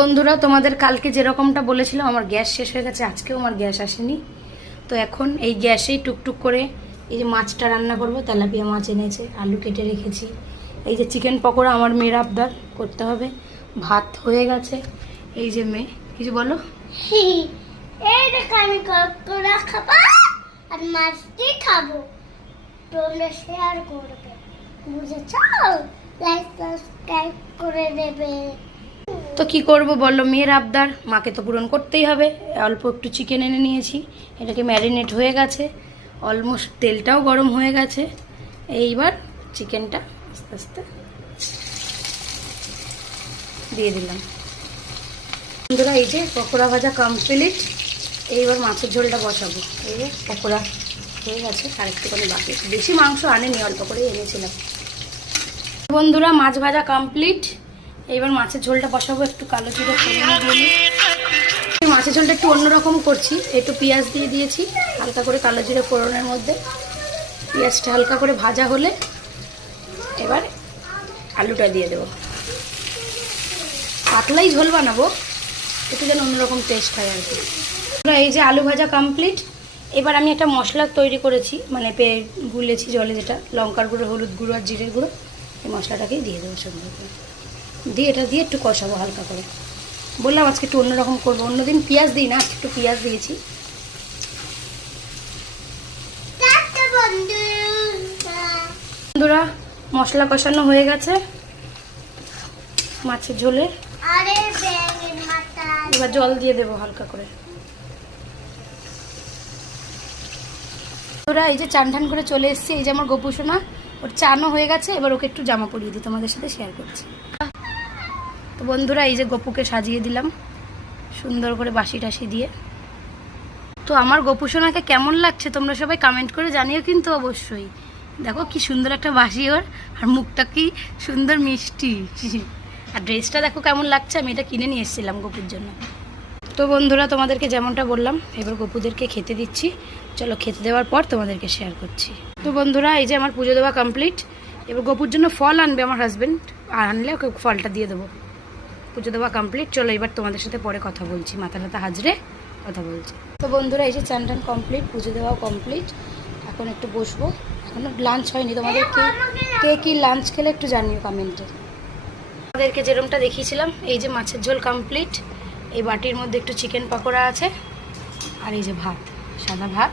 বন্ধুরা, তোমাদের কালকে যেরকমটা বলেছিলাম আমার গ্যাস শেষ হয়ে গেছে, আজকেও আমার গ্যাস আসেনি। তো এখন এই গ্যাসেই টুকটুক করে এই যে মাছটা রান্না করব। তেলাপিয়া মাছ এনেছে, আলু কেটে রেখেছি। এই যে চিকেন পকোড়া আমার মেয়ের আবদার করতে হবে। ভাত হয়ে গেছে। এই যে মেয়ে কিছু বলো। আমি পকোড়া খাবো আর মাছটি খাবো, তোমরা শেয়ার করবে, বুঝেছো? লাইক সাবস্ক্রাইব করে দেবে। তো কি করব বলো, মেয়ের আবদার, মাকে তো পূরণ করতেই হবে। অল্প একটু চিকেন এনে নিয়েছি, এটাকে ম্যারিনেট হয়ে গেছে, অলমোস্ট তেলটাও গরম হয়ে গেছে। এইবার চিকেনটা আস্তে আস্তে দিয়ে দিলাম। বন্ধুরা, এই যে পকোড়া ভাজা কমপ্লিট। এইবার মাছের ঝোলটা বসাবো। এই যে পকোড়া হয়ে গেছে, আর একটুখানি বাকি, বেশি মাংস আনেনি, অল্প করেই এনেছিলাম। বন্ধুরা, মাছ ভাজা কমপ্লিট। এইবার মাছের ঝোলটা বসাবো। একটু কালো জিরে ফোড়ন দিয়ে মাছের ঝোলটা একটু অন্যরকম করছি। একটু পেঁয়াজ দিয়ে দিয়েছি হালকা করে, কালো জিরে ফোড়নের মধ্যে। পেঁয়াজটা হালকা করে ভাজা হলে এবার আলুটা দিয়ে দেবো। পাতলাই ঝোল বানাবো, একটু যেন অন্যরকম টেস্ট হয় আর কি। এই যে আলু ভাজা কমপ্লিট। এবার আমি একটা মশলা তৈরি করেছি, মানে গুলেছি জলে, যেটা লঙ্কার গুঁড়ো, হলুদ গুঁড়ো আর জিরের গুঁড়ো। এই মশলাটাকেই দিয়ে দেবো সুন্দর করে, দিয়ে এটা দিয়ে একটু কষাবো হালকা করে। বললাম আজকে একটু অন্যরকম করবো, অন্যদিন পেঁয়াজ দিই না, আজকে একটু পেঁয়াজ দিয়েছি। বন্ধুরা, মশলা কষানো হয়ে গেছে মাছের ঝোলে। এবার জল দিয়ে দেবো হালকা করে। বন্ধুরা, এই যে চান ঠান করে চলে এসেছি। এই যে আমার গোপু সোনা, ওর চানও হয়ে গেছে। এবার ওকে একটু জামা পরিয়ে দিই, তোমাদের সাথে শেয়ার করছি। তো বন্ধুরা, এই যে গপুকে সাজিয়ে দিলাম সুন্দর করে বাসি টাসি দিয়ে। তো আমার গপু সোনাকে কেমন লাগছে তোমরা সবাই কমেন্ট করে জানিও কিন্তু অবশ্যই। দেখো কি সুন্দর একটা বাসি ওর, আর মুখটা কি সুন্দর মিষ্টি। আর ড্রেসটা দেখো কেমন লাগছে, আমি এটা কিনে নিয়ে এসেছিলাম গপুর জন্য। তো বন্ধুরা, তোমাদেরকে যেমনটা বললাম, এবার গপুদেরকে খেতে দিচ্ছি। চলো খেতে দেওয়ার পর তোমাদেরকে শেয়ার করছি। তো বন্ধুরা, এই যে আমার পুজো দেওয়া কমপ্লিট। এবার গপুর জন্য ফল আনবে আমার হাজব্যান্ড, আর আনলে ওকে ফলটা দিয়ে দেবো। পুজো দেওয়া কমপ্লিট। চলো এবার তোমাদের সাথে পরে কথা বলছি, মাথা টাথা হাজরে কথা বলছি। তো বন্ধুরা, এই যে চান টান কমপ্লিট, পুজো দেওয়া কমপ্লিট। এখন একটু বসবো, এখনও লাঞ্চ হয়নি। তোমাদের কে কী লাঞ্চ খেলে একটু জানিও কমেন্টে। আমাদেরকে যেরকমটা দেখিয়েছিলাম, এই যে মাছের ঝোল কমপ্লিট। এই বাটির মধ্যে একটু চিকেন পকোড়া আছে, আর এই যে ভাত, সাদা ভাত,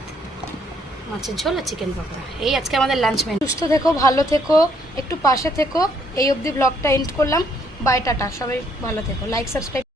মাছের ঝোল আর চিকেন পকোড়া। এই আজকে আমাদের লাঞ্চ মেনু। সুস্থ থেকো, ভালো থেকো, একটু পাশে থেকো। এই অবধি ব্লগটা এন্ড করলাম। বাই, টাটা, সবাই ভালো থেকো, লাইক সাবস্ক্রাইব।